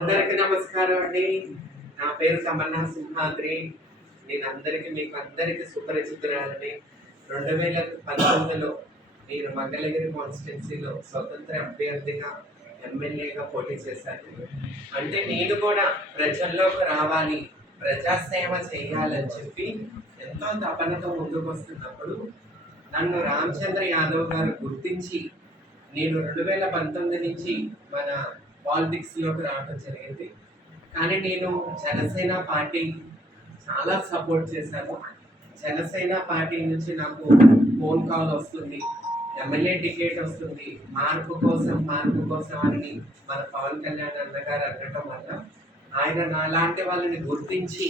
అందరికి నమస్కారం అండి. నా పేరు తమన్నా సింహాద్రి. నేను అందరికి మీకు అందరికి సుపరిచితురాలని రెండు వేల పంతొమ్మిదిలో నేను మంగళగిరి కాన్స్టిట్యున్సీలో స్వతంత్ర అభ్యర్థిగా ఎమ్మెల్యేగా పోటీ చేశాను. అంటే నేను కూడా ప్రజల్లోకి రావాలి ప్రజాసేవ చేయాలని చెప్పి ఎంతో తపనతో ముందుకు వస్తున్నప్పుడు నన్ను రామచంద్ర యాదవ్ గారు గుర్తించి నేను రెండు వేల పంతొమ్మిది నుంచి మన పాలిటిక్స్లోకి రావడం జరిగింది. కానీ నేను జనసేన పార్టీ చాలా సపోర్ట్ చేశాను. జనసేన పార్టీ నుంచి నాకు ఫోన్ కాల్ వస్తుంది ఎమ్మెల్యే టికెట్ వస్తుంది మార్పు కోసం మార్పు కోసం అని మన పవన్ కళ్యాణ్ అన్నగారు అనడం వల్ల ఆయన నాలాంటి వాళ్ళని గుర్తించి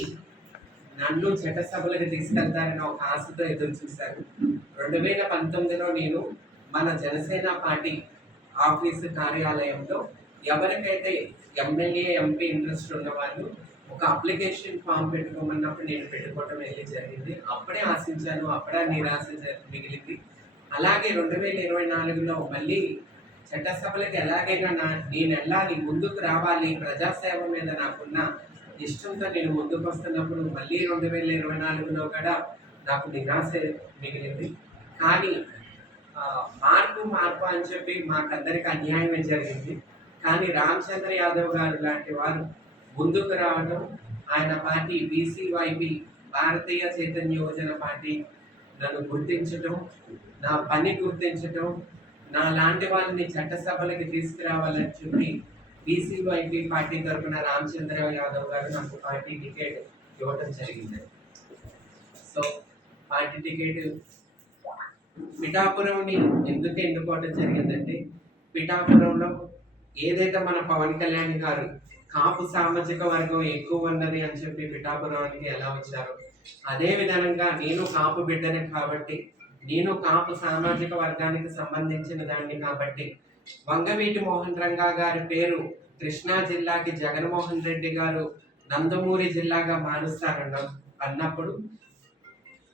నన్ను చట్టసభలకు తీసుకెళ్తారని ఒక ఆశతో ఎదురు చూశాను రెండు వేల పంతొమ్మిదిలో నేను మన జనసేన పార్టీ ఆఫీసు కార్యాలయంలో ఎవరికైతే ఎమ్మెల్యే ఎంపీ ఇంట్రెస్ట్ ఉన్న వాళ్ళు ఒక అప్లికేషన్ ఫామ్ పెట్టుకోమన్నప్పుడు నేను పెట్టుకోవటం వెళ్ళి జరిగింది. అప్పుడే ఆశించాను అప్పుడే నిరాశ మిగిలింది. అలాగే రెండు వేల ఇరవై నాలుగులో మళ్ళీ చట్టసభలకు ఎలాగైనా నా నేను వెళ్ళాలి ముందుకు రావాలి ప్రజాసేవ మీద నాకున్న ఇష్టంతో నేను ముందుకు వస్తున్నప్పుడు మళ్ళీ రెండు వేల ఇరవై నాలుగులో కూడా నాకు నిరాశ మిగిలింది. కానీ మార్పు మార్పు అని చెప్పి మాకందరికి అన్యాయమే జరిగింది. కానీ రామచంద్ర యాదవ్ గారు లాంటి వారు ముందుకు రావడం ఆయన party BCYP Bharatiya Chaitanya Yojana party నన్ను గుర్తించటం నా పని గుర్తించటం నా లాంటి వాళ్ళని చట్టసభలకి తీసుకురావాలని చెప్పి బీసీవైపీ పార్టీ తరఫున రామచంద్ర యాదవ్ గారు నాకు పార్టీ టికెట్ ఇవ్వటం జరిగింది. సో పార్టీ టికెట్ పిఠాపురంని ఎందుకు ఎన్నుకోవడం జరిగిందంటే పిఠాపురంలో ఏదైతే మన పవన్ కళ్యాణ్ గారు కాపు సామాజిక వర్గం ఎక్కువ ఉన్నది అని చెప్పి పిఠాపురానికి ఎలా వచ్చారు అదే విధంగా నేను కాపు బిడ్డని కాబట్టి నేను కాపు సామాజిక వర్గానికి సంబంధించిన దాన్ని కాబట్టి వంగవీటి మోహన్ రంగా గారి పేరు కృష్ణా జిల్లాకి జగన్మోహన్ రెడ్డి గారు నందమూరి జిల్లాగా మారుస్తారన్న అన్నప్పుడు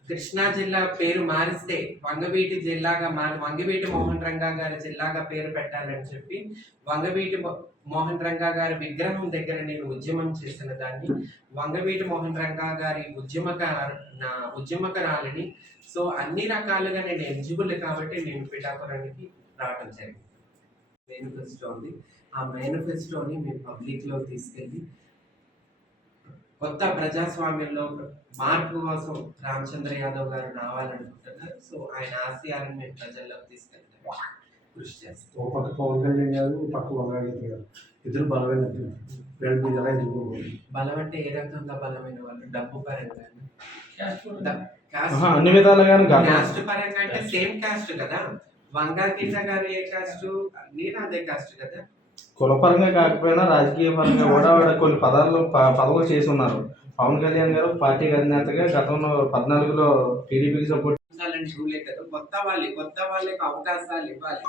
కృష్ణా జిల్లా పేరు మారిస్తే వంగవీటి జిల్లాగా మారి వంగవీటి మోహన్ రంగా గారి జిల్లాగా పేరు పెట్టాలని చెప్పి వంగవీటి మోహన్ రంగా గారి విగ్రహం దగ్గర నేను ఉద్యమం చేసిన దాన్ని వంగవీటి మోహన్ రంగా గారి ఉద్యమక నా ఉద్యమకరాలని సో అన్ని రకాలుగా నేను ఎలిజిబుల్ కాబట్టి నేను పిఠాపురానికి రావడం జరిగింది. మేనిఫెస్టో ఉంది ఆ మేనిఫెస్టోని మేము పబ్లిక్లో తీసుకెళ్ళి కొత్త ప్రజాస్వామ్యంలో మార్పు కోసం రామచంద్ర యాదవ్ గారు రావాలనుకుంటున్నారు. సో ఆయన ఆశయాలను మేము ప్రజల్లోకి తీసుకెళ్తాం కృషి చేస్తాం ఒక పక్క పవన్ కళ్యాణ్ గారు పక్క వంగాగీత గారు. ఇద్దరు బలమైన. వీళ్ళ ఎలా ఎదుర్కోవాలి బలం అంటే ఏ రకంగా బలమైన వాళ్ళు? డబ్బు పరంగా అన్ని విధాలుగాను కాదు. క్యాస్ట్ పరంగా అంటే సేమ్ క్యాస్ట్ కదా. వంగాగీత గారు ఏ క్యాస్ట్ నేను అదే క్యాస్ట్ కదా. కులపరంగా కాకపోయినా రాజకీయ పరంగా కూడా కొన్ని పదాలు ప- పదవులు చేసి ఉన్నారు పవన్ కళ్యాణ్ గారు పార్టీ అధినేతగా గతంలో పద్నాలుగులో టీడీపీకి సపోర్ట్ ఉండాలని కొత్త వాళ్ళు కొత్త వాళ్ళకి అవకాశాలు ఇవ్వాలి.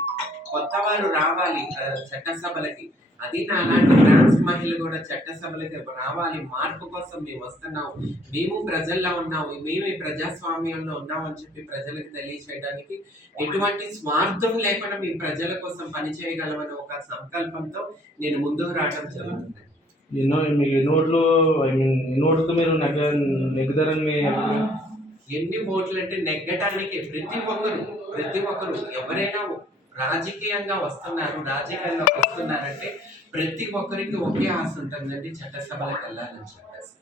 కొత్త వాళ్ళు రావాలి చట్టసభలకి. అది నా అలాంటి ట్రాన్స్ మహిళలు కూడా చట్టసభలకి రావాలి. మార్పు కోసం మేము వస్తున్నాం. మేము ప్రజల్లో ఉన్నాం. మేము ఈ ప్రజాస్వామ్యంలో ఉన్నాం అని చెప్పి ప్రజలకు తెలియచేయడానికి ఎటువంటి స్వార్థం లేకుండా మేము ప్రజల కోసం పనిచేయగలమని ఒక సంకల్పంతో నేను ముందుకు రావడం జరుగుతుంది. ఎన్నో మీకు ఎన్ని ఓట్లు ఐ మీన్ ఎన్ని ఓట్లతో మీరు నెగ్గ నెగ్గుతారని మీ ఎన్ని ఓట్లు అంటే నెగ్గటానికి ప్రతి ఒక్కరు ప్రతి ఒక్కరు ఎవరైనా రాజకీయంగా వస్తున్నారు రాజకీయంలోకి వస్తున్నారంటే ప్రతి ఒక్కరికి ఒకే ఆశ ఉంటుందండి చట్టసభలకు వెళ్ళాలని చెప్పేసి.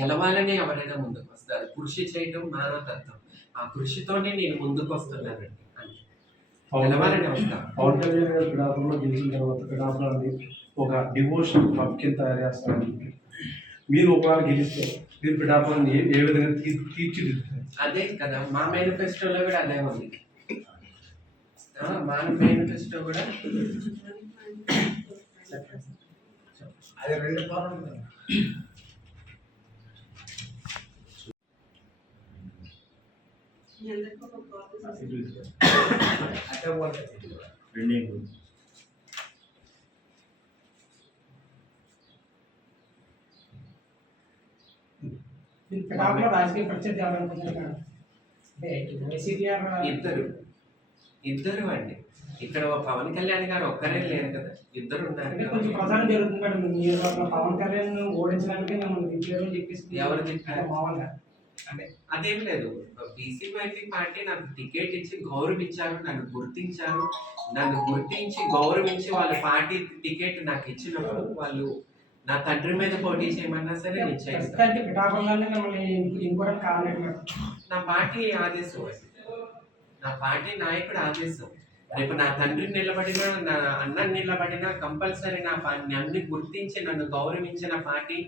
గెలవాలని ఎవరైనా ముందుకు వస్తారు. కృషి చేయడం మానవతత్వం ఆ కృషితోనే నేను ముందుకు వస్తున్నానండి. గెలవాలని వస్తాను. పవన్ కళ్యాణ్ గారు పిడాపురంలో గెలిచిన తర్వాత పిడాపురాన్ని ఒక డివోషన్ పబ్ కింద తయారు చేస్తారని మీరు ఒకవేళ గెలిస్తే మీరు పిడాపురాన్ని ఏ విధంగా తీర్చిదిద్దుతారు? అదే కదా మా మేనిఫెస్టోలో కూడా అదే ఉంది. మేనిఫెస్టో కూడా అది రెండు పోతుంది పిఠాపులో రాజకీయ ప్రత్యర్థి అంటే ఇద్దరు. ఇద్దరు అండి. ఇక్కడ పవన్ కళ్యాణ్ గారు ఒక్కరే లేరు కదా. ఇద్దరు ఉన్నారు. కొంచెం ప్రచారం జరుగుతుంది మేడం. పవన్ కళ్యాణ్ ఓడించడానికి మిమ్మల్ని దింపారు అని చెప్పేసి ఎవరు? మామూలుగా. అంటే అదేం లేదు. బీసీవైపీ పార్టీ నాకు టికెట్ ఇచ్చి గౌరవించారు నన్ను గుర్తించారు. నన్ను గుర్తించి గౌరవించి వాళ్ళ పార్టీ టికెట్ నాకు ఇచ్చినప్పుడు వాళ్ళు నా తండ్రి మీద పోటీ చేయమన్నా సరే నేను చేస్తాను నా పార్టీ ఆదేశం పార్టీ నాయకుడు ఆదేశం. రేపు నా తండ్రి నిలబడినా నా అన్న నిలబడినా కంపల్సరీ నా నన్ను గుర్తించి నన్ను గౌరవించిన పార్టీ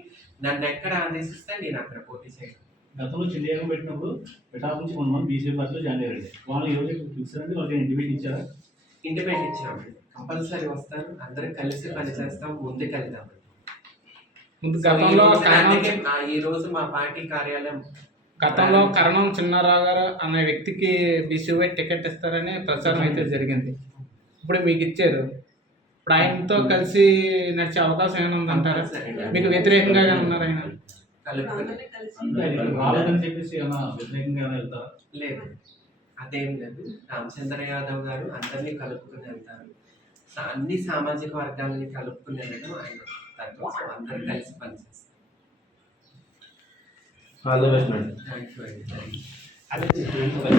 నన్ను ఎక్కడ ఆదేశిస్తే నేను అక్కడ పోటీ చేయను. గతంలో చిన్నయ్య పెట్టినప్పుడు పిఠాపు నుంచి కొంతమంది బీసీ పార్టీలో జాయిన్ అయ్యారు. వాళ్ళు ఈ రోజు పిలిచారంటే వాళ్ళకి ఇంటిమేట్ ఇచ్చారా? ఇంటిమేట్ ఇచ్చాము కంపల్సరీ వస్తాను. అందరం కలిసి పనిచేస్తాం ముందుకెళ్తాం ముందు సో ఈ గతంలో రోజున కరణం అందుకే మా- ఈ రోజు మా పార్టీ కార్యాలయం గతంలో కరణం చిన్నారావు గారు అనే వ్యక్తికి బీసీవై టికెట్ ఇస్తారని ప్రచారం అయితే జరిగింది. ఇప్పుడు మీకు ఇచ్చారు. ఇప్పుడు ఆయనతో కలిసి నడిచే అవకాశం ఏమైనా ఉందంటారా? మీకు వ్యతిరేకంగా ఉన్నారు ఆయన. లేదు. అదేం లేదు. రామచంద్ర యాదవ్ గారు అందరినీ కలుపుకుని వెళ్తారు. అన్ని సామాజిక వర్గాలని కలుపుకుని వెళ్ళడం ఆయన తత్వం అందరూ కలిసి పనిచేస్తారు. All the best madam.